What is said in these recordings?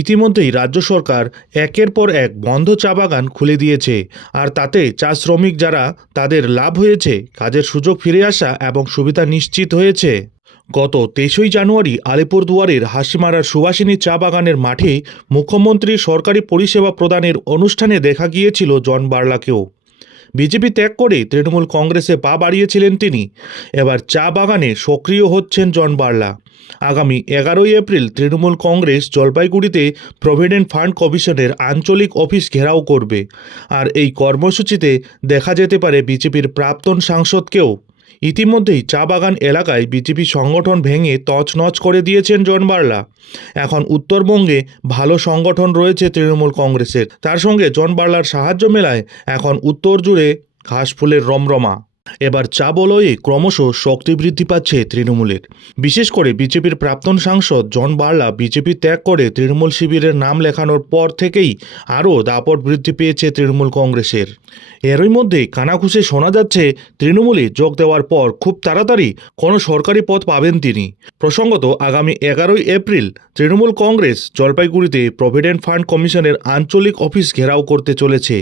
ইতিমধ্যেই রাজ্য সরকার একের পর এক বন্ধ চা বাগান খুলে দিয়েছে আর তাতে চা শ্রমিক যারা, তাদের লাভ হয়েছে, কাজের সুযোগ ফিরে আসা এবং সুবিধা নিশ্চিত হয়েছে। গত তেইশই জানুয়ারি আলিপুরদুয়ারের হাসিমারার সুভাষিনী চা বাগানের মাঠে মুখ্যমন্ত্রী সরকারি পরিষেবা প্রদানের অনুষ্ঠানে দেখা গিয়েছিল জন বার্লাকেও। বিজেপি ত্যাগ করে তৃণমূল কংগ্রেসে পা বাড়িয়েছিলেন তিনি। এবার চা বাগানে সক্রিয় হচ্ছেন জন বার্লা। আগামী এগারোই এপ্রিল তৃণমূল কংগ্রেস জলপাইগুড়িতে প্রভিডেন্ট ফান্ড কমিশনের আঞ্চলিক অফিস ঘেরাও করবে। আর এই কর্মসূচিতে দেখা যেতে পারে বিজেপির প্রাক্তন সাংসদকেও। ইতিমধ্যেই চা বাগান এলাকায় বিজেপি সংগঠন ভেঙে তছনছ করে দিয়েছেন জন বার্লা। এখন উত্তরবঙ্গে ভালো সংগঠন রয়েছে তৃণমূল কংগ্রেসের। তার সঙ্গে জন বার্লার সাহায্য মেলায় এখন উত্তর জুড়ে ঘাস ফুলের রমরমা। এবার চা বলয়ে ক্রমশ শক্তি বৃদ্ধি পাচ্ছে তৃণমূলের। বিশেষ করে বিজেপির প্রাক্তন সাংসদ জন বার্লা বিজেপি ত্যাগ করে তৃণমূল শিবিরের নাম লেখানোর পর থেকেই আরও দাপট বৃদ্ধি পেয়েছে তৃণমূল কংগ্রেসের। এরই মধ্যে কানাঘুষে শোনা যাচ্ছে, তৃণমূলে যোগ দেওয়ার পর খুব তাড়াতাড়ি কোনো সরকারি পদ পাবেন তিনি। প্রসঙ্গত, আগামী এগারোই এপ্রিল তৃণমূল কংগ্রেস জলপাইগুড়িতে প্রভিডেন্ট ফান্ড কমিশনের আঞ্চলিক অফিস ঘেরাও করতে চলেছে।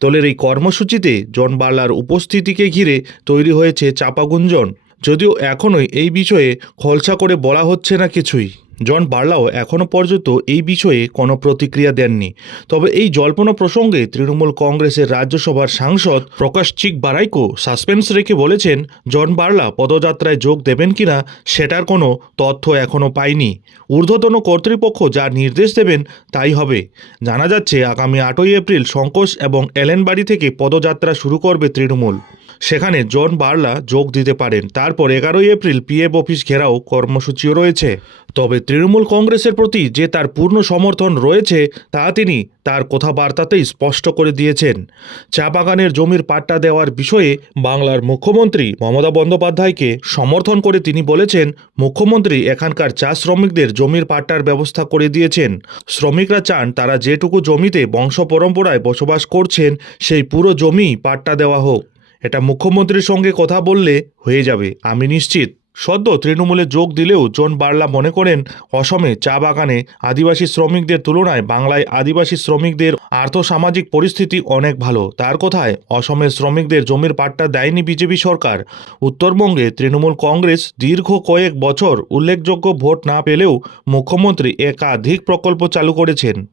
দলের এই কর্মসূচিতে জন বার্লার উপস্থিতিকে ঘিরে তৈরি হয়েছে চাপাগুঞ্জন যদিও এখনোই এই বিষয়ে খলসা করে বলা হচ্ছে না কিছুই। জন বার্লাও এখনও পর্যন্ত এই বিষয়ে কোনো প্রতিক্রিয়া দেননি। তবে এই জল্পনা প্রসঙ্গে তৃণমূল কংগ্রেসের রাজ্যসভার সাংসদ প্রকাশ চিক বারাইকো সাসপেন্স রেখে বলেছেন, জন বার্লা পদযাত্রায় যোগ দেবেন কিনা সেটার কোনো তথ্য এখনও পাইনি। ঊর্ধ্বতন কর্তৃপক্ষ যা নির্দেশ দেবেন তাই হবে। জানা যাচ্ছে, আগামী আটই এপ্রিল সংকোষ এবং এলেনবাড়ি থেকে পদযাত্রা শুরু করবে তৃণমূল। সেখানে জন বার্লা যোগ দিতে পারেন। তারপর এগারোই এপ্রিল পিএফ অফিস ঘেরাও কর্মসূচিও রয়েছে। তবে তৃণমূল কংগ্রেসের প্রতি যে তার পূর্ণ সমর্থন রয়েছে, তা তিনি তার কথাবার্তাতেই স্পষ্ট করে দিয়েছেন। চা বাগানের জমির পাট্টা দেওয়ার বিষয়ে বাংলার মুখ্যমন্ত্রী মমতা বন্দ্যোপাধ্যায়কে সমর্থন করে তিনি বলেছেন, মুখ্যমন্ত্রী এখানকার চা শ্রমিকদের জমির পাট্টার ব্যবস্থা করে দিয়েছেন। শ্রমিকরা চান তারা যেটুকু জমিতে বংশ পরম্পরায় বসবাস করছেন, সেই পুরো জমি পাট্টা দেওয়া হোক। এটা মুখ্যমন্ত্রীর সঙ্গে কথা বললে হয়ে যাবে। আমি নিশ্চিত। সদ্য তৃণমূলে যোগ দিলেও জন বার্লা মনে করেন, অসমে চা বাগানে আদিবাসী শ্রমিকদের তুলনায় বাংলায় আদিবাসী শ্রমিকদের আর্থসামাজিক পরিস্থিতি অনেক ভালো। তার কথায়, অসমের শ্রমিকদের জমির পাট্টা দেয়নি বিজেপি সরকার। উত্তরবঙ্গে তৃণমূল কংগ্রেস দীর্ঘ কয়েক বছর উল্লেখযোগ্য ভোট না পেলেও মুখ্যমন্ত্রী একাধিক প্রকল্প চালু করেছেন।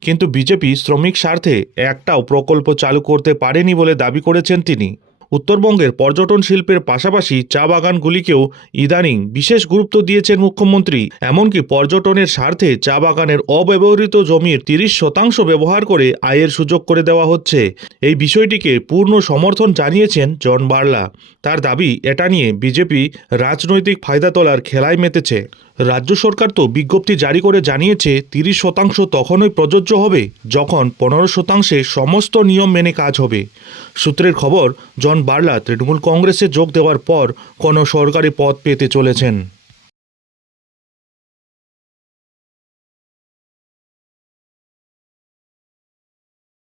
কিন্তু বিজেপি শ্রমিক স্বার্থে একটাও প্রকল্প চালু করতে পারেনি বলে দাবি করেছেন তিনি। উত্তরবঙ্গের পর্যটন শিল্পের পাশাপাশি চা বাগানগুলিকেও ইদানিং বিশেষ গুরুত্ব দিয়েছেন মুখ্যমন্ত্রী। এমনকি পর্যটনের স্বার্থে চা বাগানের অব্যবহৃত জমির তিরিশ শতাংশ ব্যবহার করে আয়ের সুযোগ করে দেওয়া হচ্ছে। এই বিষয়টিকে পূর্ণ সমর্থন জানিয়েছেন জন বার্লা। তার দাবি, এটা নিয়ে বিজেপি রাজনৈতিক ফায়দা তোলার খেলায় মেতেছে। রাজ্য সরকার তো বিজ্ঞপ্তি জারি করে জানিয়েছে, তিরিশ শতাংশ তখনই প্রযোজ্য হবে যখন পনেরো শতাংশে সমস্ত নিয়ম মেনে কাজ হবে। সূত্রের খবর, জন বার্লা তৃণমূল কংগ্রেসে যোগ দেওয়ার পর কোনো সরকারি পদ পেতে চলেছেন।